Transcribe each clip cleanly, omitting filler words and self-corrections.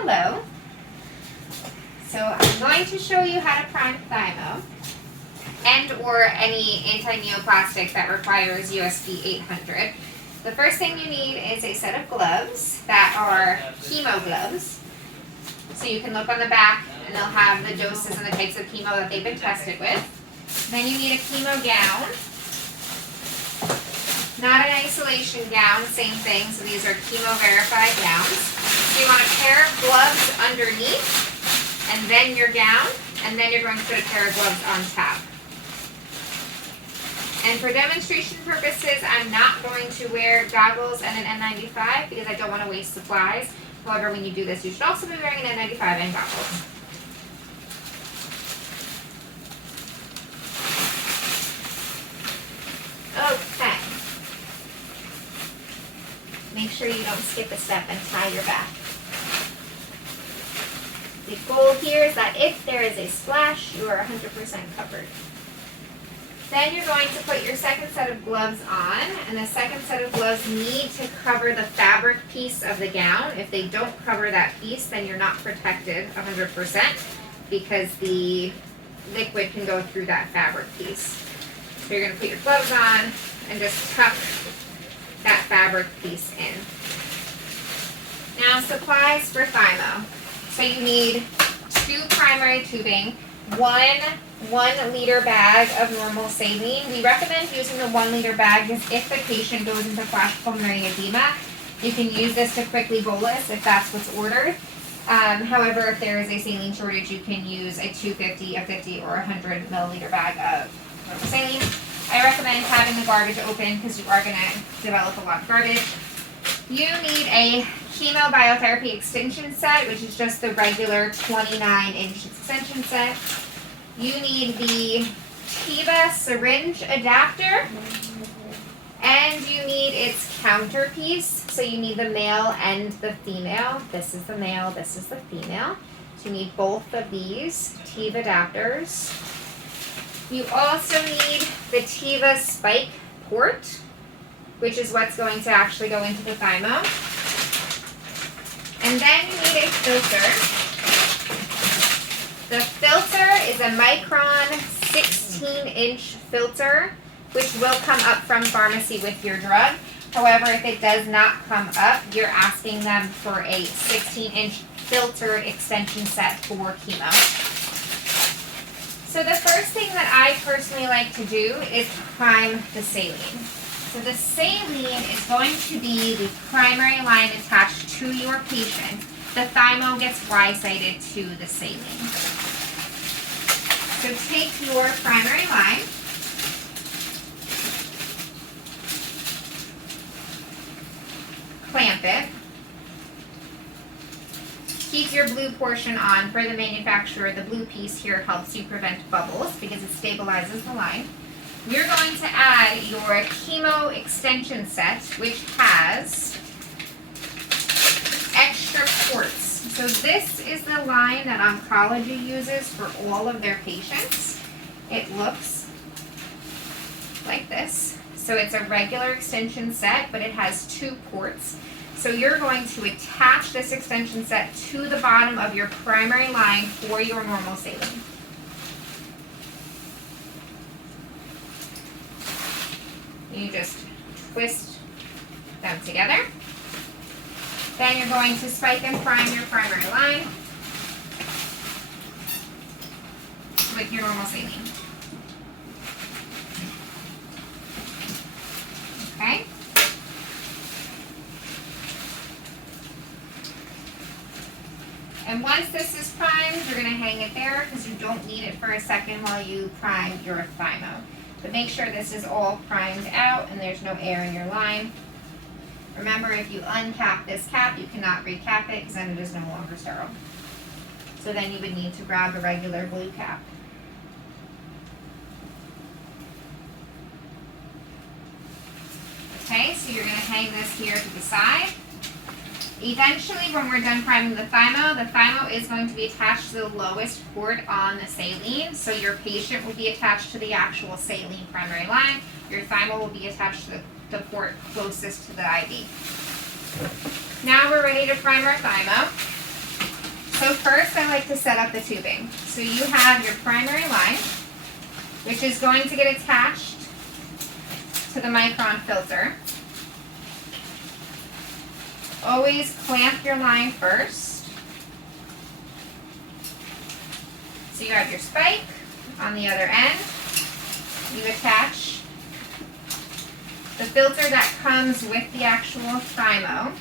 hello. So I'm going to show you how to prime thymo and or any anti-neoplastic that requires USB 800. The first thing you need is a set of gloves that are chemo gloves. So you can look on the back and they'll have the doses and the types of chemo that they've been tested with. Then you need a chemo gown. Not an isolation gown, same thing. So these are chemo verified gowns. So you want a pair of gloves underneath and then your gown, and then you're going to put a pair of gloves on top. And for demonstration purposes, I'm not going to wear goggles and an N95 because I don't want to waste supplies. However, when you do this, you should also be wearing an N95 and goggles. Okay. Make sure you don't skip a step and tie your back. The goal here is that if there is a splash, you are 100% covered. Then you're going to put your second set of gloves on, and the second set of gloves need to cover the fabric piece of the gown. If they don't cover that piece, then you're not protected 100% because the liquid can go through that fabric piece. So you're going to put your gloves on and just tuck that fabric piece in. Now, supplies for thymo. So you need 2 primary tubing, 1 liter bag of normal saline. We recommend using the 1 liter bag because if the patient goes into flash pulmonary edema, you can use this to quickly bolus if that's what's ordered. However, if there is a saline shortage, you can use a 250, a 50, or 100 milliliter bag of normal saline. I recommend having the garbage open because you are going to develop a lot of garbage. You need a chemo biotherapy extension set, which is just the regular 29-inch extension set. You need the Tiva syringe adapter, and you need its counterpiece. So you need the male and the female. This is the male, this is the female. So you need both of these Tiva adapters. You also need the Tiva spike port, which is what's going to actually go into the thymo. And then you need a filter. The filter is a Micron 16-inch filter, which will come up from pharmacy with your drug. However, if it does not come up, you're asking them for a 16-inch filtered extension set for chemo. So the first thing that I personally like to do is prime the saline. So the saline is going to be the primary line attached to your patient. The thymo gets Y-sided to the saline. So take your primary line, clamp it, keep your blue portion on. For the manufacturer, the blue piece here helps you prevent bubbles because it stabilizes the line. You're going to add your chemo extension set, which has extra ports. So this is the line that oncology uses for all of their patients. It looks like this. So it's a regular extension set, but it has 2 ports. So you're going to attach this extension set to the bottom of your primary line for your normal saline. You just twist them together. Then you're going to spike and prime your primary line with your normal saline. Okay? And once this is primed, you're going to hang it there because you don't need it for a second while you prime your thymo. But make sure this is all primed out and there's no air in your line. Remember, if you uncap this cap, you cannot recap it because then it is no longer sterile. So then you would need to grab a regular blue cap. Okay, so you're going to hang this here to the side. Eventually, when we're done priming the thymo is going to be attached to the lowest port on the saline. So your patient will be attached to the actual saline primary line. Your thymo will be attached to the port closest to the IV. Now we're ready to prime our thymo. So first I like to set up the tubing. So you have your primary line, which is going to get attached to the micron filter. Always clamp your line first. So you have your spike on the other end. You attach the filter that comes with the actual thymo.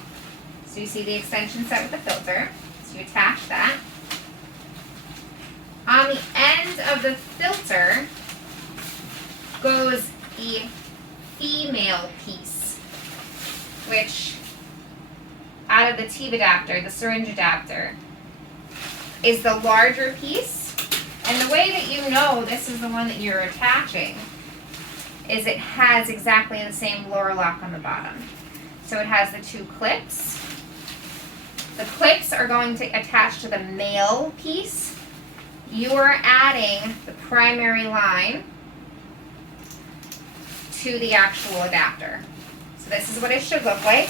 So you see the extension set with the filter. So you attach that. On the end of the filter goes the female piece, which out of the tube adapter, the syringe adapter, is the larger piece. And the way that you know this is the one that you're attaching is it has exactly the same lower lock on the bottom. So it has the two clips. The clips are going to attach to the male piece. You are adding the primary line to the actual adapter. So this is what it should look like.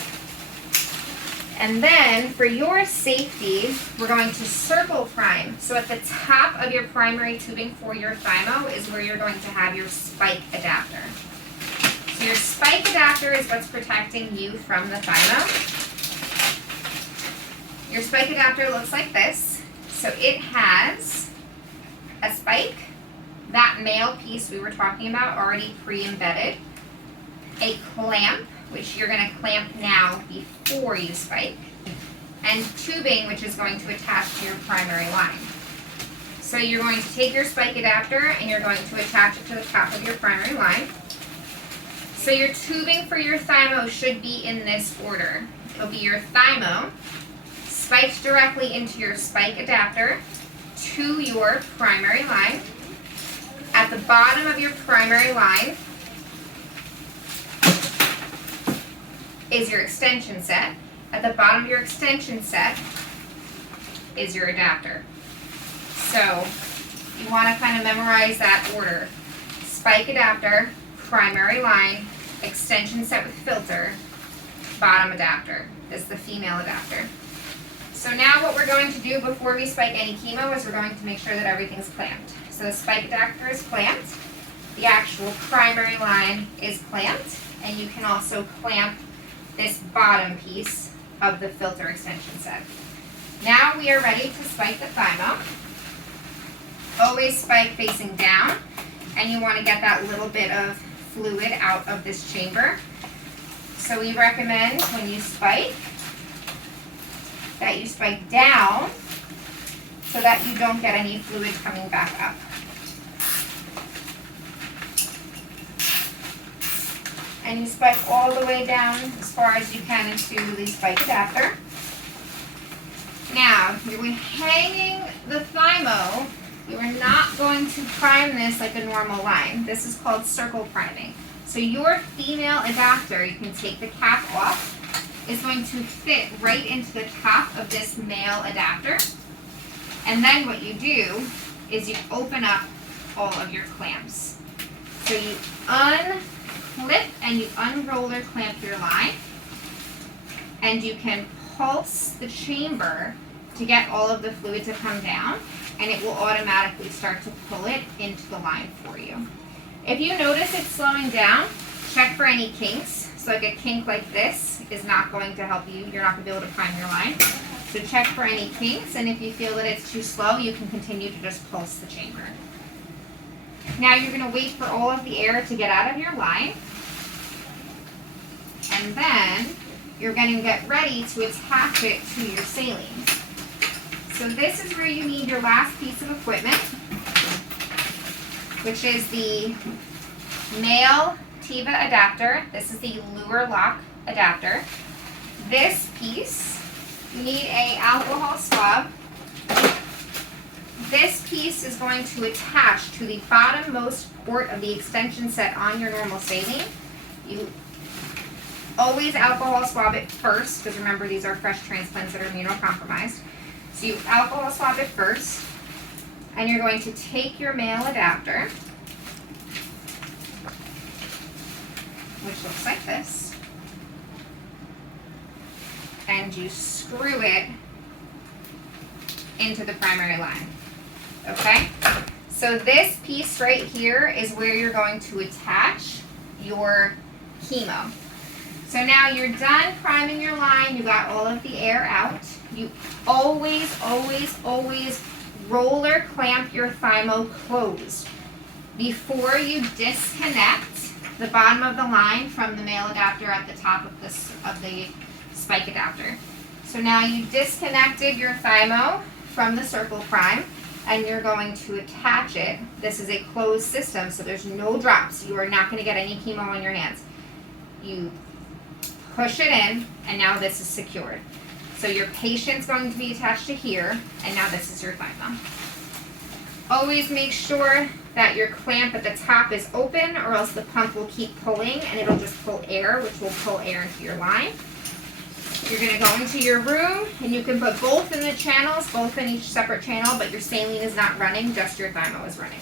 And then for your safety, we're going to circle prime. So at the top of your primary tubing for your thymo is where you're going to have your spike adapter. So your spike adapter is what's protecting you from the thymo. Your spike adapter looks like this. So it has a spike, that male piece we were talking about already pre-embedded, a clamp, which you're going to clamp now before you spike, and tubing, which is going to attach to your primary line. So you're going to take your spike adapter and you're going to attach it to the top of your primary line. So your tubing for your thymo should be in this order. It'll be your thymo spiked directly into your spike adapter to your primary line. At the bottom of your primary line is your extension set. At the bottom of your extension set is your adapter. So you want to kind of memorize that order. Spike adapter, primary line, extension set with filter, bottom adapter. This is the female adapter. So now what we're going to do before we spike any chemo is we're going to make sure that everything's clamped. So the spike adapter is clamped, the actual primary line is clamped, and you can also clamp this bottom piece of the filter extension set. Now we are ready to spike the thymo. Always spike facing down, and you want to get that little bit of fluid out of this chamber. So we recommend when you spike that you spike down so that you don't get any fluid coming back up. And you spike all the way down as far as you can into the spike adapter. Now, you're hanging the thymo. You are not going to prime this like a normal line. This is called circle priming. So your female adapter, you can take the cap off, is going to fit right into the top of this male adapter. And then what you do is you open up all of your clamps. So you unclip and you unroller clamp your line, and you can pulse the chamber to get all of the fluid to come down, and it will automatically start to pull it into the line for you. If you notice it's slowing down, check for any kinks. So like a kink like this is not going to help you. You're not going to be able to prime your line. So check for any kinks, and if you feel that it's too slow, you can continue to just pulse the chamber. Now you're going to wait for all of the air to get out of your line, and then you're going to get ready to attach it to your saline. So this is where you need your last piece of equipment, which is the male TIVA adapter. This is the lure lock adapter. This piece, you need an alcohol swab. This piece is going to attach to the bottommost port of the extension set on your normal saline. You always alcohol swab it first, because remember these are fresh transplants that are immunocompromised. So you alcohol swab it first, and you're going to take your male adapter, which looks like this, and you screw it into the primary line. Okay? So this piece right here is where you're going to attach your chemo. So now you're done priming your line, you got all of the air out. You always, always, always roller clamp your thymo closed before you disconnect the bottom of the line from the male adapter at the top of the spike adapter. So now you disconnected your thymo from the circle prime, and you're going to attach it. This is a closed system, so there's no drops. You are not going to get any chemo on your hands. You push it in, and now this is secured. So your patient's going to be attached to here, and now this is your thymo. Always make sure that your clamp at the top is open, or else the pump will keep pulling, and it'll just pull air, which will pull air into your line. You're going to go into your room, and you can put both in the channels, both in each separate channel, but your saline is not running, just your thymo is running.